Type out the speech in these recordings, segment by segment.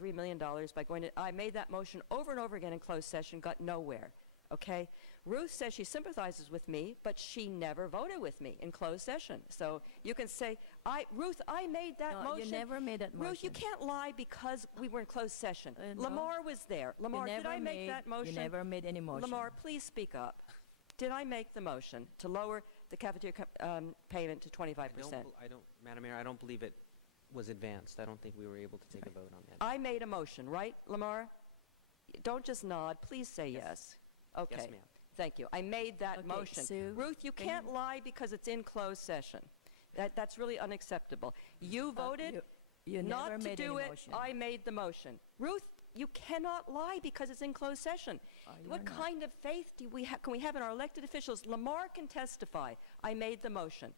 $3 million by going to, I made that motion over and over again in closed session, got nowhere. Okay? Ruth says she sympathizes with me, but she never voted with me in closed session. So you can say, Ruth, I made that motion. You never made that motion. Ruth, you can't lie because we were in closed session. No. Lamar was there. Lamar, did I make that motion? You never made any motion. Lamar, please speak up. Did I make the motion to lower the cafeteria payment to 25%? Madam Mayor, I don't believe it was advanced. I don't think we were able to take a vote on that. I made a motion, right, Lamar? Don't just nod. Please say yes. Okay. Yes, ma'am. Thank you. I made that motion. Sue, Ruth, you can't lie because it's in closed session. That's really unacceptable. You voted you not never to made do any it. motion. I made the motion. Ruth, you cannot lie because it's in closed session. What kind of faith can we have in our elected officials? Lamar can testify. I made the motion.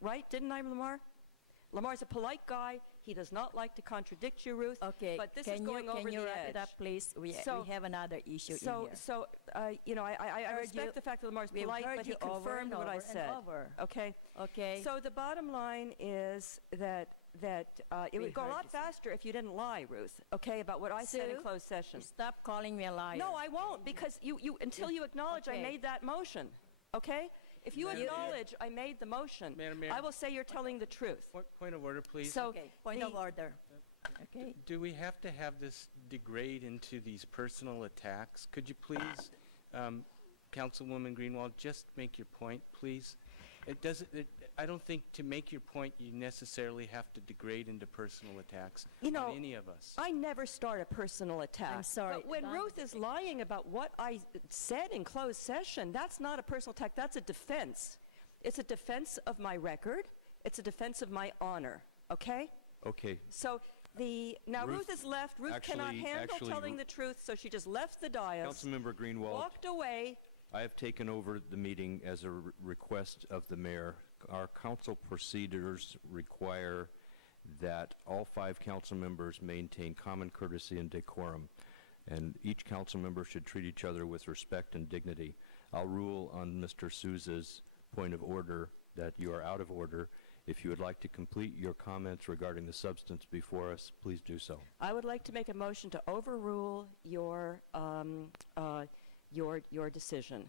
Right? Didn't I, Lamar? Lamar's a polite guy. He does not like to contradict you, Ruth. Okay. But this is going over the edge. Can you wrap it up, please? We have another issue in here. So, I respect the fact that Lamar's polite, but he confirmed what I said. Okay? Okay. So the bottom line is that it would go a lot faster if you didn't lie, Ruth, okay, about what I said in closed session. Stop calling me a liar. No, I won't, because until you acknowledge I made that motion, okay? If you acknowledge I made the motion, Madam Mayor. I will say you're telling the truth. Point of order, please. So Okay, point of order. Okay. Do we have to have this degrade into these personal attacks? Could you please, Councilwoman Greenwald, just make your point, please? I don't think to make your point you necessarily have to degrade into personal attacks on any of us. I never start a personal attack. I'm sorry. But when Ruth is lying about what I said in closed session, that's not a personal attack. That's a defense. It's a defense of my record. It's a defense of my honor. Okay? Okay. So Ruth is left. Ruth cannot handle telling the truth, so she just left the dais. Councilmember Greenwald. Walked away. I have taken over the meeting as a request of the mayor. Our council procedures require that all 5 council members maintain common courtesy and decorum, and each council member should treat each other with respect and dignity. I'll rule on Mr. Souza's point of order that you are out of order. If you would like to complete your comments regarding the substance before us, please do so. I would like to make a motion to overrule your decision.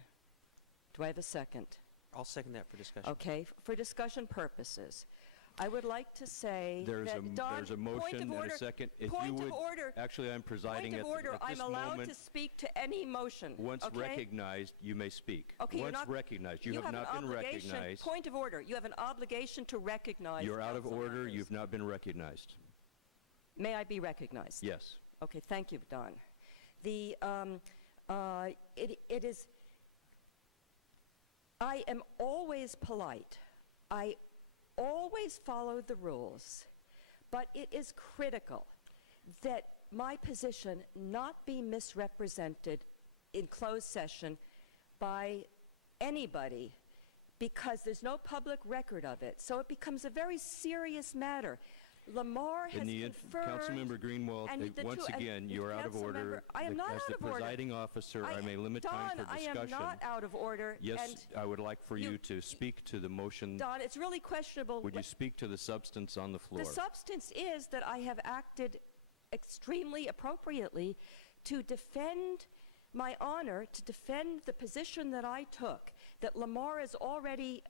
Do I have a second? I'll second that for discussion. Okay, for discussion purposes. I would like to say there's that, a motion and a second. If you would, of order. Actually, I'm presiding at this moment. I'm allowed to speak to any motion. Once recognized, you may speak. Okay, once recognized. You have not been recognized. Point of order. You have an obligation to recognize. You're out of order. You've not been recognized. May I be recognized? Yes. Okay, thank you, Don. It is, I am always polite. I always follow the rules, but it is critical that my position not be misrepresented in closed session by anybody, because there's no public record of it. So it becomes a very serious matter. Lamar has confirmed... Councilmember Greenwald, once again, you're out of order. I am not out of order. As the presiding officer, I may limit time for discussion. Don, I am not out of order. Yes, I would like for you to speak to the motion. Don, it's really questionable. Would you speak to the substance on the floor? The substance is that I have acted extremely appropriately to defend my honor, to defend the position that I took, that Lamar has already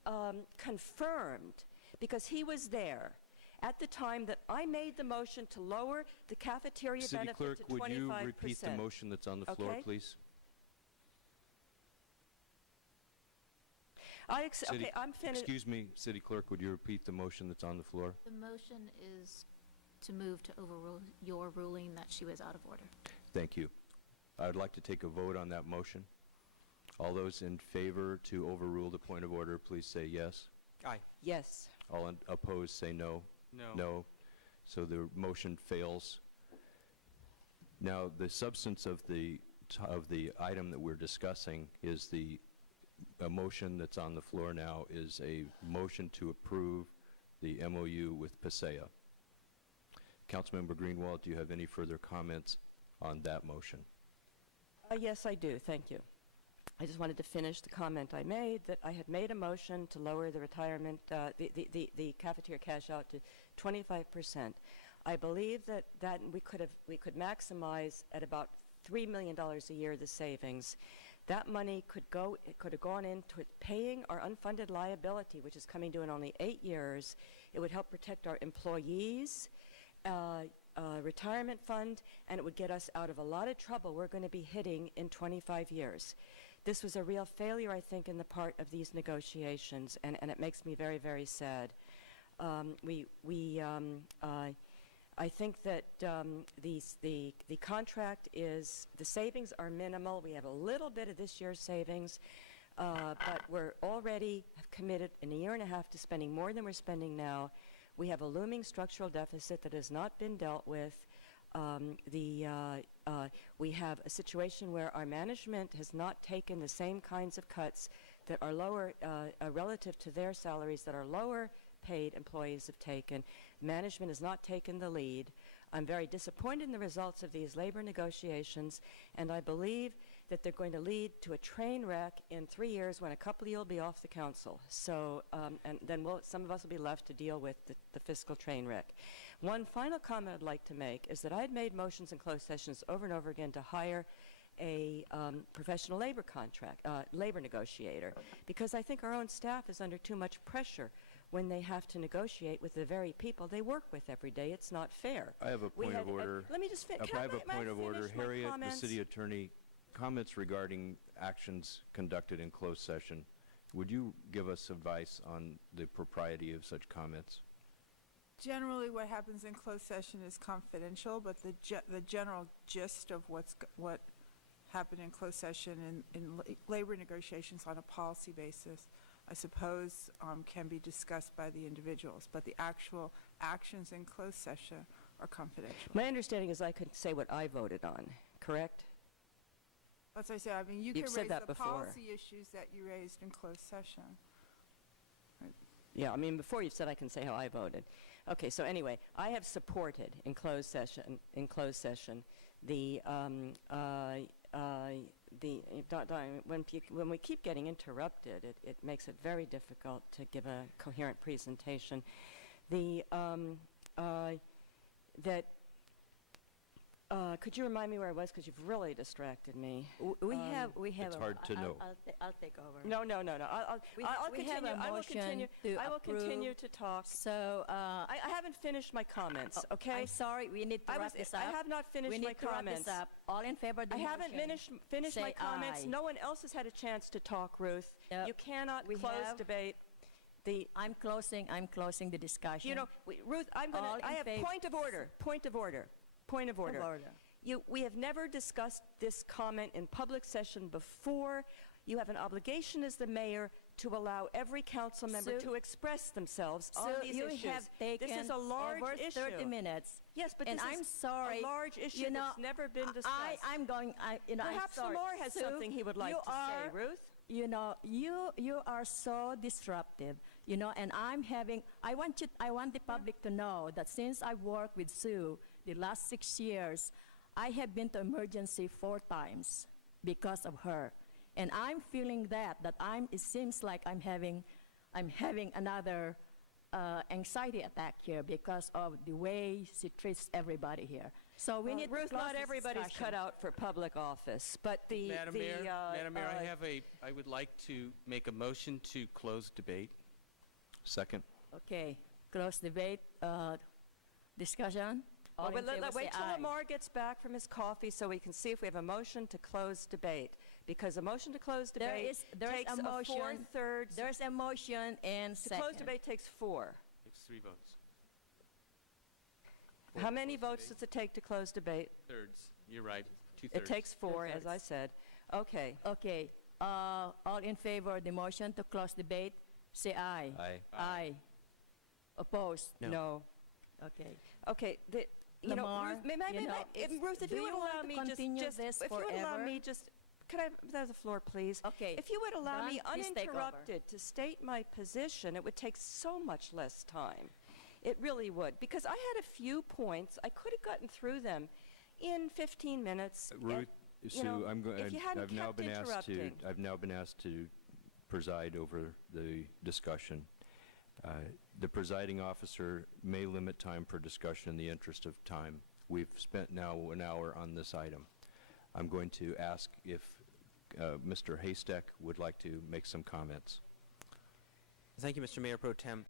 confirmed, because he was there at the time that I made the motion to lower the cafeteria benefit to 25%. City Clerk, would you repeat the motion that's on the floor, please? Okay, I'm finished. Excuse me, City Clerk, would you repeat the motion that's on the floor? The motion is to move to overrule your ruling that she was out of order. Thank you. I would like to take a vote on that motion. All those in favor to overrule the point of order, please say yes. Aye. Yes. All opposed, say no. No. No. So the motion fails. Now, the substance of the item that we're discussing is a motion that's on the floor now is a motion to approve the MOU with PASEA. Councilmember Greenwald, do you have any further comments on that motion? Yes, I do. Thank you. I just wanted to finish the comment I made, that I had made a motion to lower the retirement, the cafeteria cash out to 25%. I believe that we could maximize at about $3 million a year the savings. That money could have gone into paying our unfunded liability, which is coming due in only 8 years. It would help protect our employees, retirement fund, and it would get us out of a lot of trouble we're going to be hitting in 25 years. This was a real failure, I think, in the part of these negotiations, and it makes me very, very sad. I think that the contract is, the savings are minimal. We have a little bit of this year's savings, but we're already committed in a year and a half to spending more than we're spending now. We have a looming structural deficit that has not been dealt with. We have a situation where our management has not taken the same kinds of cuts that are lower relative to their salaries that our lower paid employees have taken. Management has not taken the lead. I'm very disappointed in the results of these labor negotiations, and I believe that they're going to lead to a train wreck in 3 years when a couple of you will be off the council. So, and then some of us will be left to deal with the fiscal train wreck. One final comment I'd like to make is that I had made motions in closed sessions over and over again to hire a professional labor labor negotiator, because I think our own staff is under too much pressure when they have to negotiate with the very people they work with every day. It's not fair. I have a point of order. Let me just finish. I have a point of order. Harriet, the city attorney, comments regarding actions conducted in closed session. Would you give us advice on the propriety of such comments? Generally, what happens in closed session is confidential, but the general gist of what happened in closed session in labor negotiations on a policy basis, I suppose, can be discussed by the individuals, but the actual actions in closed session are confidential. My understanding is I could say what I voted on, correct? As I say, I mean, you You've can said raise that the before. policy issues that you raised in closed session. Yeah, I mean, before you said I can say how I voted. Okay, so anyway, I have supported in closed session when we keep getting interrupted, it makes it very difficult to give a coherent presentation. Could you remind me where I was, because you've really distracted me. We have. It's hard to know. I'll take over. No. I'll We have continue. a I will motion continue. to I will approve. continue to talk. So, I haven't finished my comments. Okay. I'm sorry, we need to wrap this up. I have not finished we my need to wrap comments. this up. All in favor of the I motion? haven't finished Say my comments. aye. No one else has had a chance to talk, Ruth. Yep. You cannot We close have. debate. I'm closing the discussion. You know, Ruth, All I in have favor- point of order. We have never discussed this comment in public session before. You have an obligation as the mayor to allow every council member So- to express themselves on So these you issues. have taken This is a large over issue. 30 minutes. Yes, but and this I'm is sorry, a large issue you know, that's never been discussed. I'm Perhaps sorry. Lamar has Sue, something he would like you to say, Ruth. You know, you are so disruptive, you know, and I want the public to know that since I worked with Sue the last 6 years, I have been to emergency 4 times because of her. And I'm feeling that it seems like I'm having another anxiety attack here because of the way she treats everybody here. So we need to Ruth, close not this everybody's discussion. cut out for public office, but Madam Mayor, I would like to make a motion to close debate. Second. Okay, close debate, discussion. All in favor, wait say till aye. Lamar gets back from his coffee so we can see if we have a motion to close debate. Because a motion to close debate There is takes a motion. 4/3. There's a motion and To second. close debate takes 4. It's 3 votes. How many votes does it take to close debate? Thirds. You're right. 2/3. It takes 4, as I 2/3. said. Okay. Okay, all in favor of the motion to close debate, say aye. Aye. Aye. Opposed? No. Okay. Okay. Lamar, Ruth, Ruth, if do you would you want allow to me continue just, this if you would allow forever? me just, could I have the floor, please? Okay. If you would allow me Don, please take over. uninterrupted to state my position, it would take so much less time. It really would, because I had a few points. I could have gotten through them in 15 minutes. Ruth, you know, Sue, if you hadn't I've now kept been asked to, interrupting. I've now been asked to preside over the discussion. The presiding officer may limit time per discussion in the interest of time. We've spent now an hour on this item. I'm going to ask if Mr. Haystack would like to make some comments. Thank you, Mr. Mayor Pro Tem.